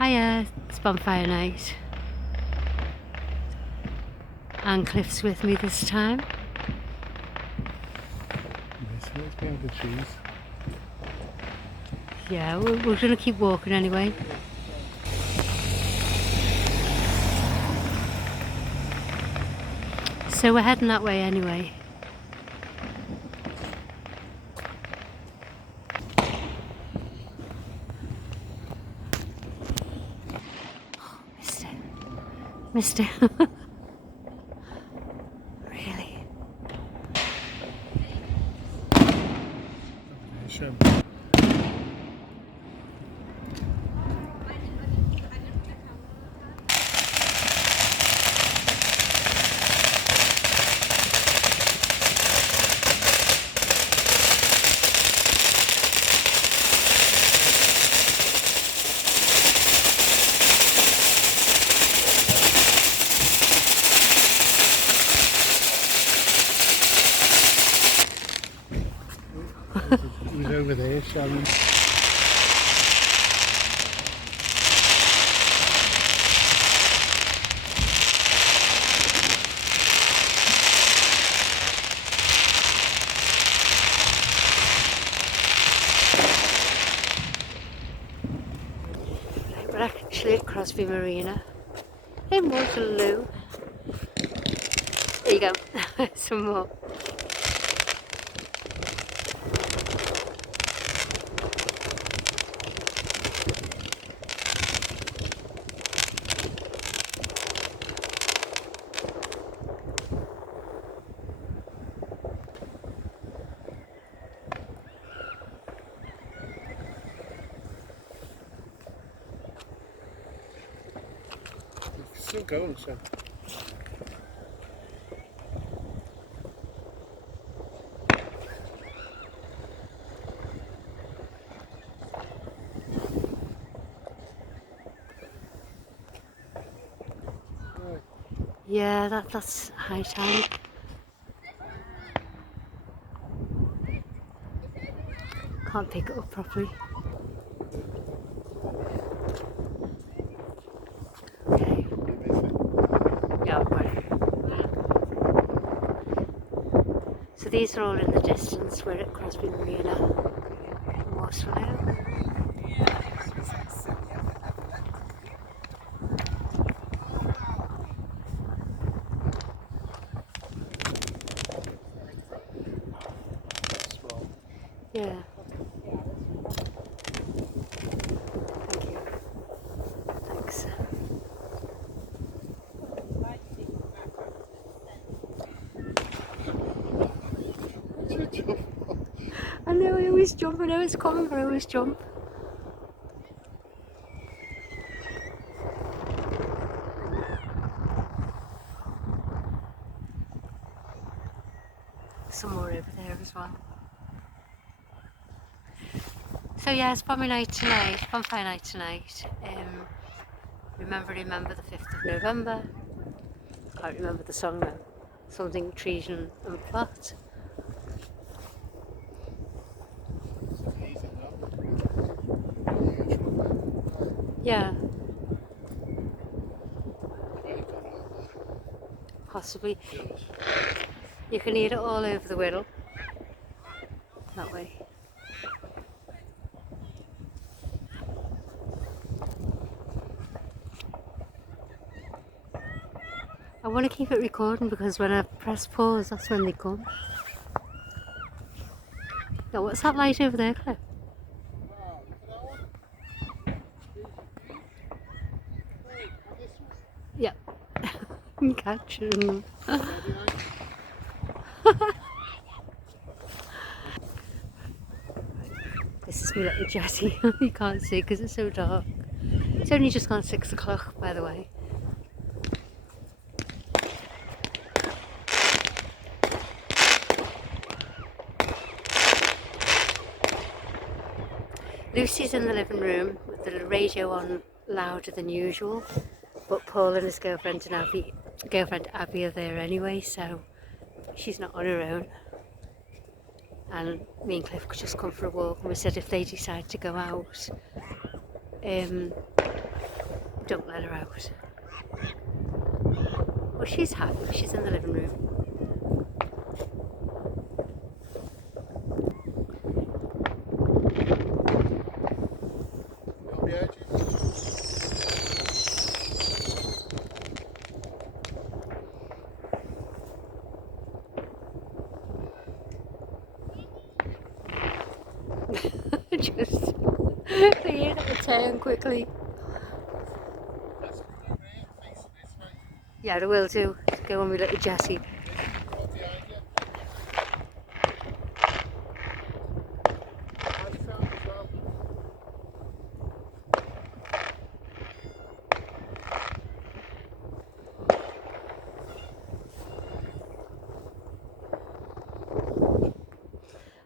Hiya, it's Bonfire Night. And Cliff's with me this time. Yes, let's be behind the trees. Yeah, we're going to keep walking anyway. So we're heading that way anyway. Mister. Really? Sure. He was over there, Sharon. We're actually at Crosby Marina in Waterloo. There you go, some more. Still going, so. Yeah, that's high tide. Can't pick it up properly. Okay. Yeah, I've got it. So these are all in the distance. We're at Crosby Marina in Waterloo. Yeah. Thank you. Thanks. I know, I always jump. I know it's coming, but I always jump. Some more over there as well. So yeah, it's Bonfire Night tonight. Bonfire Night tonight. Remember the 5th of November. Can't remember the song now. Something treason and plot. Yeah. Possibly. You can hear it all over the Wirral. That way. I want to keep it recording because when I press pause, that's when they come. Now, what's that light over there, Cliff? Yep. I'm catching them. This is my little jetty. You can't see because it's so dark. It's only just gone 6 o'clock, by the way. Lucy's in the living room with the radio on louder than usual, but Paul and his girlfriend Abby are there anyway, so she's not on her own. And me and Cliff could just come for a walk, and we said if they decide to go out, Don't let her out. Well, she's happy. She's in the living room. I'll be out. Just you got to turn quickly. Yeah, I will do. Go on with little Jessie.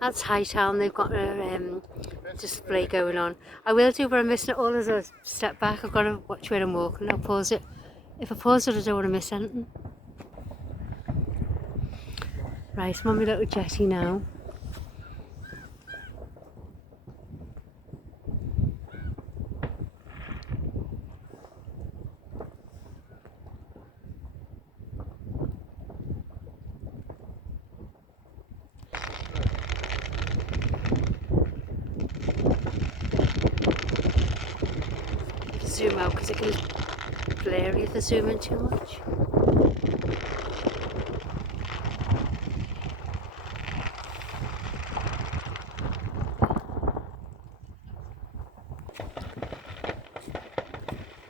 That's Hightown. They've got a display going on. I will do, but I'm missing it all as I step back. I've got to watch where I'm walking. I'll pause it. If I pause it, I don't want to miss anything. Right, I'm on my little jetty now. Zoom out because it can blurry if I zoom in too much.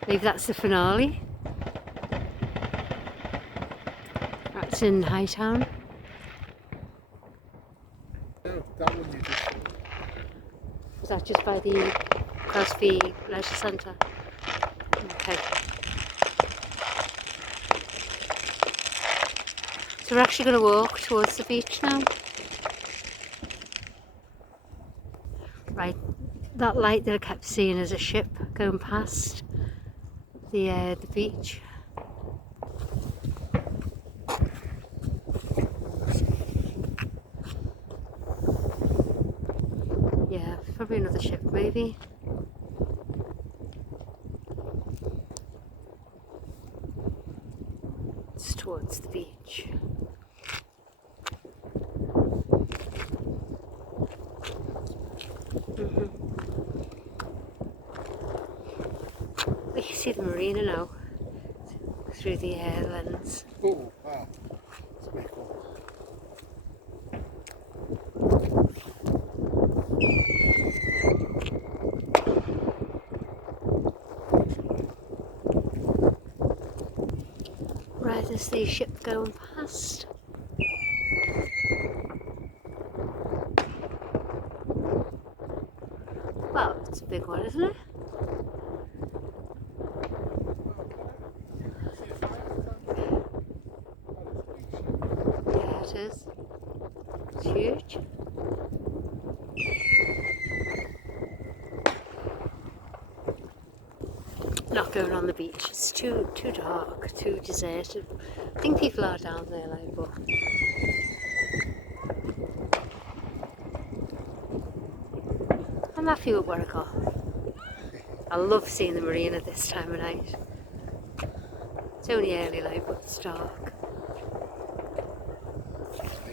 Maybe that's the finale. That's in Hightown. No, that one you just... Was that just by the Crosby Leisure Centre? Okay. So we're actually going to walk towards the beach now. Right, that light that I kept seeing is a ship going past the beach. Yeah, probably another ship maybe. It's towards the beach. We can see the marina now through the lens. Oh, wow. That's pretty cool. Right, there's the ship going past. Well, it's a big one, isn't it? Yeah, it is. It's huge. Not going on the beach. It's too dark, too deserted. I think people are down there, like, but I'm happy with where I got. I love seeing the marina this time of night. It's only early, like, but it's dark.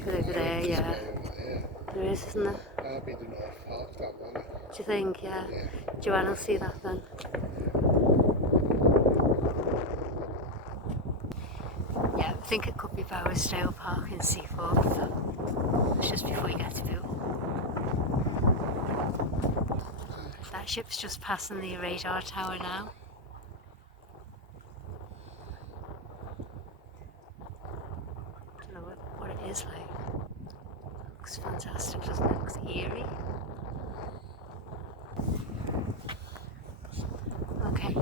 But over there, yeah. There is, isn't there? That'll be the North Park, that one. Do you think? Yeah. Yeah. Joanne will see that then. Yeah, I think it could be Bowersdale Park in Seaforth. It's just before you get to Poole. That ship's just passing the radar tower now. Don't know what it is like. Looks fantastic, doesn't it? Looks eerie. Okay.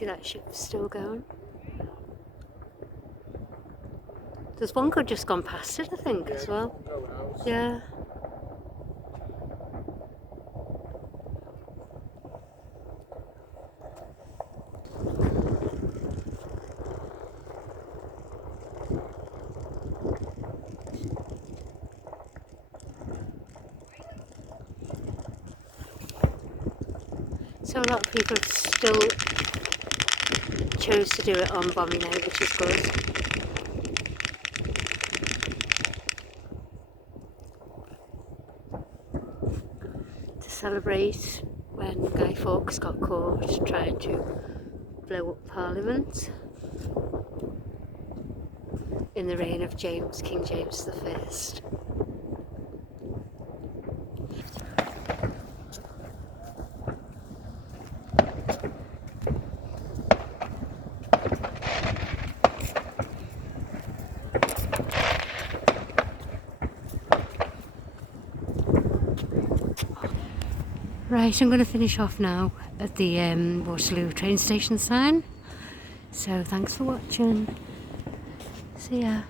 See that ship's still going. There's one could just gone past it, I think, as well. Going out. Yeah. So a lot of people still chose to do it on Bonfire Night, which is good. To celebrate when Guy Fawkes got caught trying to blow up Parliament in the reign of King James I. Right, I'm going to finish off now at the Waterloo train station sign. So thanks for watching. See ya.